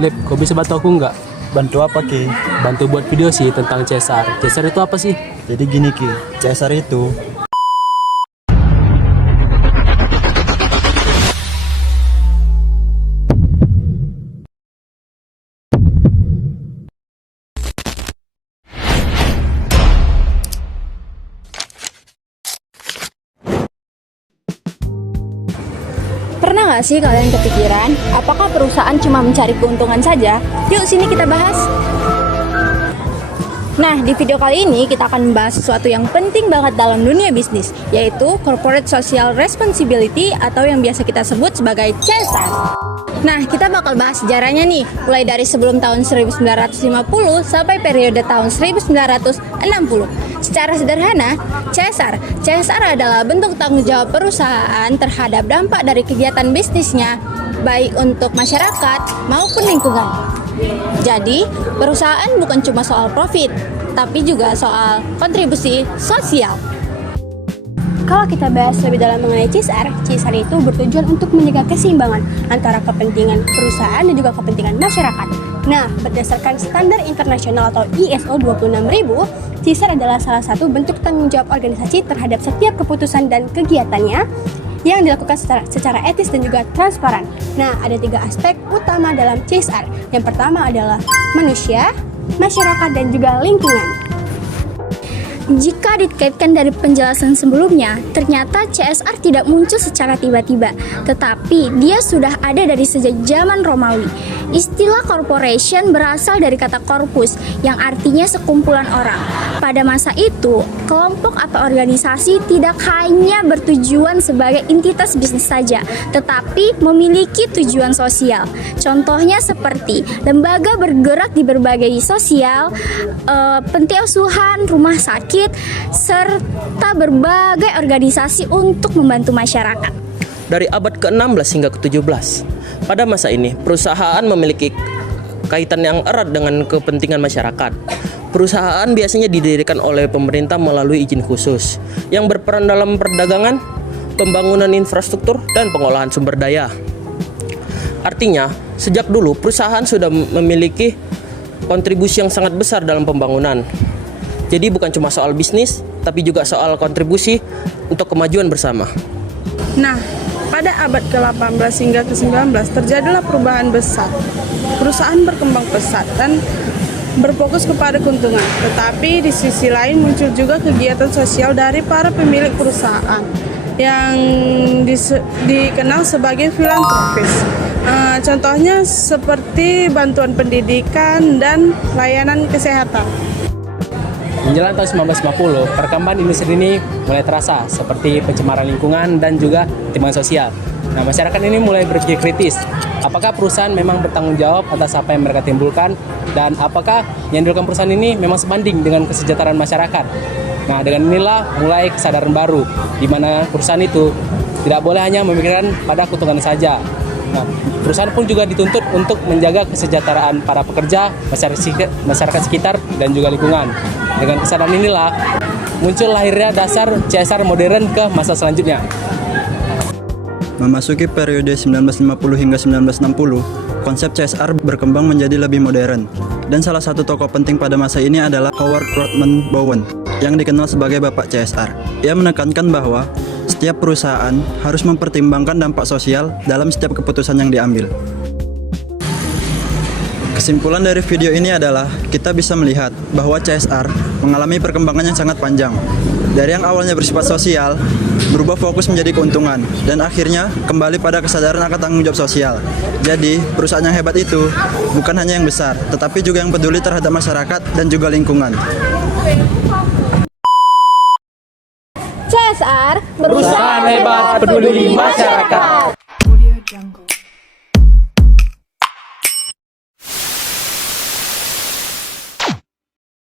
Lip, kau bisa bantu aku nggak? Bantu apa Ki? Bantu buat video sih tentang CSR. CSR itu apa sih? Jadi gini Ki, CSR itu Pernah nggak sih kalian kepikiran, apakah perusahaan cuma mencari keuntungan saja? Yuk sini kita bahas. Nah, di video kali ini kita akan membahas sesuatu yang penting banget dalam dunia bisnis, yaitu Corporate Social Responsibility atau yang biasa kita sebut sebagai CSR. Nah, kita bakal bahas sejarahnya nih, mulai dari sebelum tahun 1950 sampai periode tahun 1960. Secara sederhana, CSR adalah bentuk tanggung jawab perusahaan terhadap dampak dari kegiatan bisnisnya, baik untuk masyarakat maupun lingkungan. Jadi, perusahaan bukan cuma soal profit, tapi juga soal kontribusi sosial. Kalau kita bahas lebih dalam mengenai CSR itu bertujuan untuk menjaga keseimbangan antara kepentingan perusahaan dan juga kepentingan masyarakat. Nah, berdasarkan standar internasional atau ISO 26000, CSR adalah salah satu bentuk tanggung jawab organisasi terhadap setiap keputusan dan kegiatannya yang dilakukan secara etis dan juga transparan. Nah, ada 3 aspek utama dalam CSR. Yang pertama adalah manusia, masyarakat, dan juga lingkungan. Jika dikaitkan dari penjelasan sebelumnya, ternyata CSR tidak muncul secara tiba-tiba, tetapi dia sudah ada dari sejak zaman Romawi. Istilah corporation berasal dari kata corpus, yang artinya sekumpulan orang. Pada masa itu, kelompok atau organisasi tidak hanya bertujuan sebagai entitas bisnis saja, tetapi memiliki tujuan sosial. Contohnya seperti lembaga bergerak di berbagai sosial, panti asuhan, rumah sakit, serta berbagai organisasi untuk membantu masyarakat. Dari abad ke-16 hingga ke-17, pada masa ini perusahaan memiliki kaitan yang erat dengan kepentingan masyarakat. Perusahaan biasanya didirikan oleh pemerintah melalui izin khusus yang berperan dalam perdagangan, pembangunan infrastruktur, dan pengolahan sumber daya. Artinya, sejak dulu perusahaan sudah memiliki kontribusi yang sangat besar dalam pembangunan. Jadi bukan cuma soal bisnis, tapi juga soal kontribusi untuk kemajuan bersama. Nah, pada abad ke-18 hingga ke-19 terjadilah perubahan besar. Perusahaan berkembang pesat dan berfokus kepada keuntungan. Tetapi di sisi lain muncul juga kegiatan sosial dari para pemilik perusahaan yang dikenal sebagai filantropis. Contohnya seperti bantuan pendidikan dan layanan kesehatan. Menjelang tahun 1950, perkembangan industri ini mulai terasa seperti pencemaran lingkungan dan juga timbangan sosial. Nah, masyarakat ini mulai berpikir kritis. Apakah perusahaan memang bertanggung jawab atas apa yang mereka timbulkan, dan apakah yang dilakukan perusahaan ini memang sebanding dengan kesejahteraan masyarakat? Nah, dengan inilah mulai kesadaran baru, di mana perusahaan itu tidak boleh hanya memikirkan pada keuntungan saja. Nah, perusahaan pun juga dituntut untuk menjaga kesejahteraan para pekerja, masyarakat sekitar, dan juga lingkungan. Dengan kesadaran inilah muncul lahirnya dasar CSR modern ke masa selanjutnya. memasuki periode 1950 hingga 1960, konsep CSR berkembang menjadi lebih modern. Dan salah satu tokoh penting pada masa ini adalah Howard Rodman Bowen, yang dikenal sebagai Bapak CSR. Ia menekankan bahwa setiap perusahaan harus mempertimbangkan dampak sosial dalam setiap keputusan yang diambil. Kesimpulan dari video ini adalah kita bisa melihat bahwa CSR mengalami perkembangan yang sangat panjang. Dari yang awalnya bersifat sosial, berubah fokus menjadi keuntungan, dan akhirnya kembali pada kesadaran akan tanggung jawab sosial. Jadi, perusahaan yang hebat itu bukan hanya yang besar, tetapi juga yang peduli terhadap masyarakat dan juga lingkungan. CSR Perusahaan hebat peduli masyarakat.